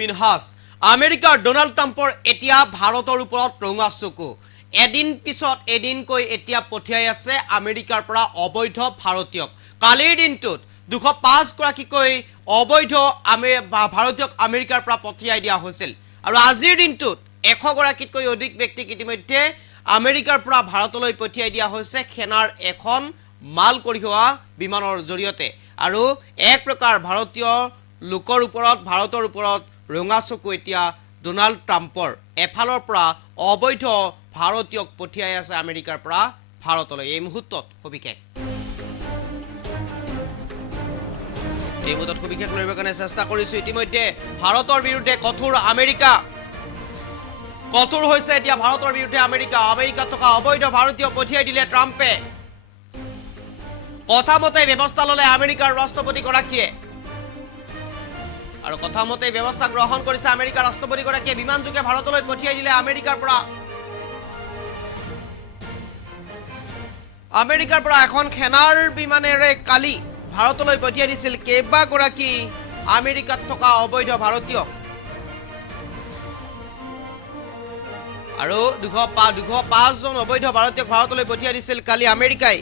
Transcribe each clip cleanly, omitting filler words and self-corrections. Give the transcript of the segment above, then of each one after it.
মিনহাজ আমেৰিকাৰ ডোনাল্ড ট্ৰাম্পৰ এতিয়া ভাৰতৰ ওপৰত ৰঙা চকু এদিন পিছত এদিনকৈ এতিয়া পঠিয়াই আছে আমেৰিকাৰ পৰা অবৈধ ভাৰতীয়ক কালিৰ দিনটোত 205 গৰাকীকৈ অবৈধ ভাৰতীয়ক আমেৰিকাৰ পৰা পঠিয়াই দিয়া হৈছিল আৰু আজিৰ দিনটোত 100 গৰাকীতকৈ অধিক ব্যক্তিক ইতিমধ্যে আমেৰিকাৰ পৰা ভাৰতলৈ পঠিয়াই দিয়া হৈছে সেনাৰ এখন মাল কঢ়িওৱা বিমানৰ জৰিয়তে আৰু এক প্ৰকাৰ ভাৰতীয় লোকৰ ওপৰত ভাৰতৰ ওপৰত ৰঙা চকু এতিয়া ডোনাল্ড ট্ৰাম্পৰ এফালৰ পৰা অবৈধ ভাৰতীয়ক পঠিয়াই আছে আমেৰিকাৰ পৰা ভাৰতলৈ এই মুহূৰ্তত সবিশেষ লৰিবৰ কাৰণে চেষ্টা কৰিছো ইতিমধ্যে ভাৰতৰ বিৰুদ্ধে কঠোৰ আমেৰিকা কঠোৰ হৈছে এতিয়া ভাৰতৰ বিৰুদ্ধে আমেৰিকাত থকা অবৈধ ভাৰতীয় পঠিয়াই দিলে ট্ৰাম্পে কথামতে ব্যৱস্থা ললে আমেৰিকাৰ ৰাষ্ট্ৰপতি গৰাকীয়ে আৰু কথামতে ব্যৱস্থা গ্ৰহণ কৰিছে আমেৰিকাৰ ৰাষ্ট্ৰপতি গৰাকীয়ে বিমান যোগে ভাৰতলৈ পঠিয়াই দিলে আমেৰিকাৰ পৰা এখন সেনাৰ বিমানেৰে কালি ভাৰতলৈ পঠিয়াই দিছিল কেইবা গৰাকী আমেৰিকাত থকা অবৈধ ভাৰতীয়ক আৰু 205 জন অবৈধ ভাৰতীয়ক ভাৰতলৈ পঠিয়াই দিছিল কালি আমেৰিকাই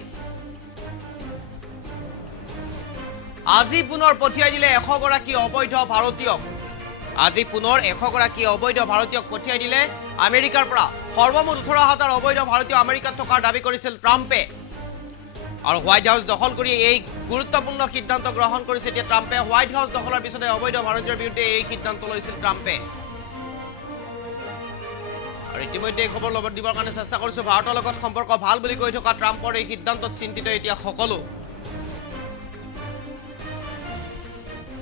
আজি পুনৰ পঠিয়াই দিলে 100 গৰাকী অবৈধ ভাৰতীয়ক আজি পুনৰ 100 গৰাকী অবৈধ ভাৰতীয়ক পঠিয়াই দিলে আমেৰিকাৰ পৰা সৰ্বমুঠ 18000 অবৈধ ভাৰতীয় আমেৰিকাত থকাৰ দাবী কৰিছিল ট্ৰাম্পে আৰু হোৱাইট হাউস দখল কৰি এই গুৰুত্বপূৰ্ণ সিদ্ধান্ত গ্ৰহণ কৰিছে এতিয়া ট্ৰাম্পে হোৱাইট হাউস দখলৰ পিছতে অবৈধ ভাৰতীয়ৰ বিৰুদ্ধে এই সিদ্ধান্ত লৈছিল ট্ৰাম্পে আৰু ইতিমধ্যে খবৰ লগত দিবৰ কাৰণে চেষ্টা কৰিছো ভাৰতৰ লগত সম্পৰ্ক ভাল বুলি কৈ থকা ট্ৰাম্পৰ এই সিদ্ধান্তত চিন্তিত এতিয়া সকলো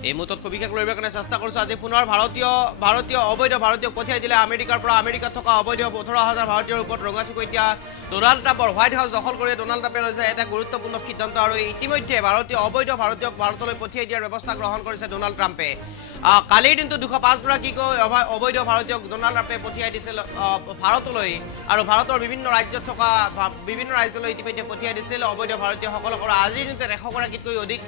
এই মুহূৰ্তত সবিশেষ লৰিবৰ কাৰণে চেষ্টা কৰিছো আজি পুনৰ ভাৰতীয় অবৈধ ভাৰতীয়ক পঠিয়াই দিলে আমেৰিকাৰ পৰা আমেৰিকাত থকা অবৈধ 18000 ভাৰতীয়ৰ ওপৰত ৰঙা চকু এতিয়া ডোনাল্ড ট্ৰাম্পৰ হোৱাইট হাউস দখল কৰি ডোনাল্ড ট্ৰাম্পে লৈছে এটা গুৰুত্বপূৰ্ণ সিদ্ধান্ত আৰু ইতিমধ্যে অবৈধ ভাৰতীয়ক ভাৰতলৈ পঠিয়াই দিয়াৰ ব্যৱস্থা গ্ৰহণ কৰিছে ডোনাল্ড ট্ৰাম্পে কালিৰ দিনটো 205 গৰাকীকৈ অবৈধ ভাৰতীয়ক ডোনাল্ড ট্ৰাম্পে পঠিয়াই দিছিল ভাৰতলৈ আৰু ভাৰতৰ বিভিন্ন ৰাজ্যত থকা বিভিন্ন ৰাজ্যলৈ ইতিমধ্যে পঠিয়াই দিছিল অবৈধ ভাৰতীয়সকলক আৰু আজিৰ দিনটোত 100 গৰাকীতকৈ অধিক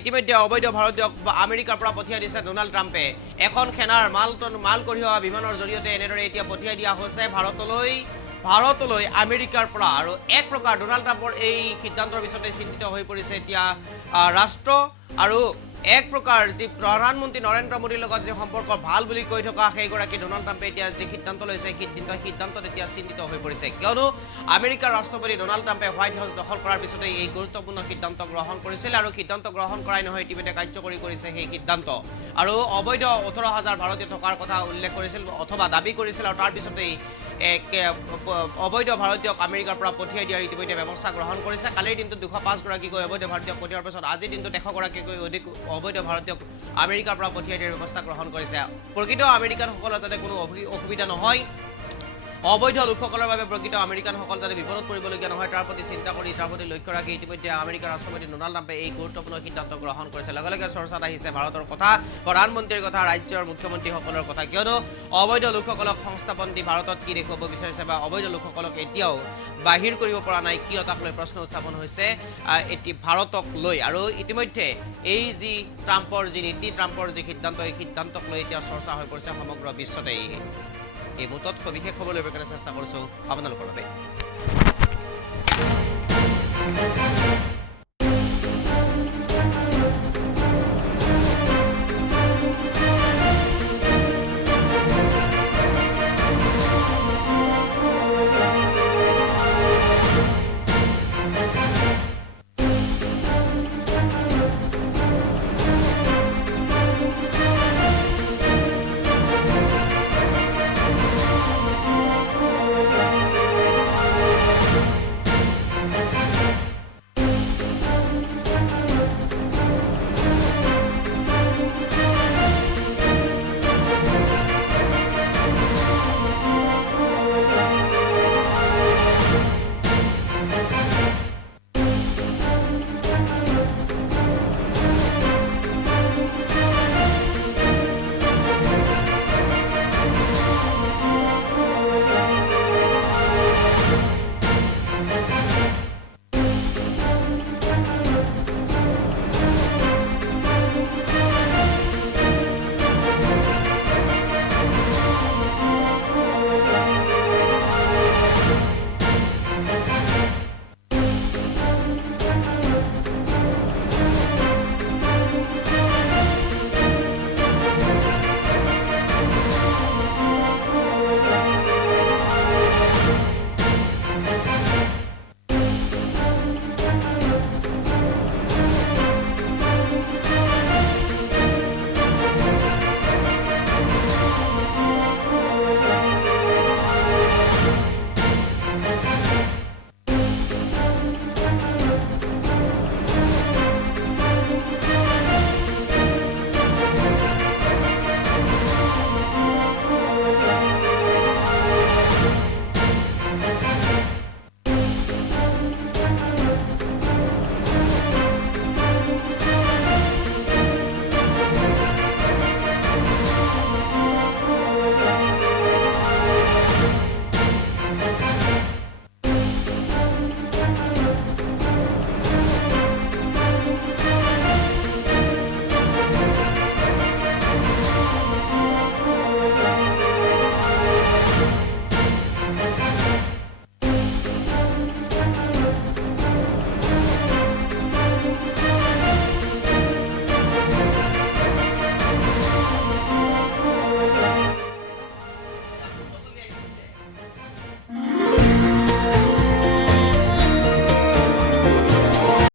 ইতিমধ্যে অবৈধ ভাৰতীয়ক আমেৰিকাৰ পৰা পঠিয়াই দিছে ডোনাল্ড ট্ৰাম্পে এখন সেনাৰ মাল কঢ়িওৱা বিমানৰ জৰিয়তে এনেদৰে এতিয়া পঠিয়াই দিয়া হৈছে ভাৰতলৈ আমেৰিকাৰ পৰা আৰু এক প্ৰকাৰ ডোনাল্ড ট্ৰাম্পৰ এই সিদ্ধান্তৰ পিছতে চিন্তিত হৈ পৰিছে এতিয়া ৰাষ্ট্ৰ আৰু এক প্ৰকাৰ যি প্ৰধানমন্ত্ৰী নৰেন্দ্ৰ মোদীৰ লগত যে সম্পৰ্ক ভাল বুলি কৈ থকা সেইগৰাকী ডোনাল্ড ট্ৰাম্পে এতিয়া যি সিদ্ধান্ত লৈছে সিদ্ধান্তত এতিয়া চিন্তিত হৈ পৰিছে কিয়নো আমেৰিকাৰ ৰাষ্ট্ৰপতি ডোনাল্ড ট্ৰাম্পে হোৱাইট হাউস দখল কৰাৰ পিছতে এই গুৰুত্বপূৰ্ণ সিদ্ধান্ত গ্ৰহণ কৰিছিল আৰু সিদ্ধান্ত গ্ৰহণ কৰাই নহয় ইতিমধ্যে কাৰ্যকৰী কৰিছে সেই সিদ্ধান্ত আৰু অবৈধ 18000 ভাৰতীয় থকাৰ কথা উল্লেখ কৰিছিল অথবা দাবী কৰিছিল আৰু তাৰ পিছতেই অবৈধ ভাৰতীয়ক আমেৰিকাৰ পৰা পঠিয়াই দিয়াৰ ইতিমধ্যে ব্যৱস্থা গ্ৰহণ কৰিছে কালিৰ দিনটোত 205 গৰাকীকৈ অবৈধ ভাৰতীয়ক পঠিওৱাৰ পিছত আজিৰ দিনটোত 100 গৰাকীকৈ অধিক অবৈধ ভাৰতীয়ক আমেৰিকাৰ পৰা পঠিয়াই দিয়াৰ ব্যৱস্থা গ্ৰহণ কৰিছে প্ৰকৃত আমেৰিকানসকলৰ যাতে কোনো অসুবিধা নহয় অবৈধ লোকসকলৰ বাবে প্ৰকৃত আমেৰিকানসকল যাতে বিপদত পৰিবলগীয়া নহয় তাৰ প্ৰতি চিন্তা কৰি তাৰ প্ৰতি লক্ষ্য ৰাখি ইতিমধ্যে আমেৰিকাৰ ৰাষ্ট্ৰপতি ডোনাল্ড ট্ৰাম্পে এই গুৰুত্বপূৰ্ণ সিদ্ধান্ত গ্ৰহণ কৰিছে লগে লগে চৰ্চাত আহিছে ভাৰতৰ কথা প্ৰধানমন্ত্ৰীৰ কথা ৰাজ্যৰ মুখ্যমন্ত্ৰীসকলৰ কথা কিয়নো অবৈধ লোকসকলক সংস্থাপন দি ভাৰতত কি দেখুৱাব বিচাৰিছে বা অবৈধ লোকসকলক এতিয়াও বাহিৰ কৰিব পৰা নাই কিয় তাক লৈ প্ৰশ্ন উত্থাপন হৈছে ভাৰতক লৈ আৰু ইতিমধ্যে এই যি ট্ৰাম্পৰ যি নীতি ট্ৰাম্পৰ যি সিদ্ধান্ত এই সিদ্ধান্তক লৈ এতিয়া চৰ্চা হৈ পৰিছে সমগ্ৰ বিশ্বতে এই মুহূৰ্তত সবিশেষ খবৰ ল'বৰ কাৰণে চেষ্টা কৰিছো আপোনালোকৰ বাবে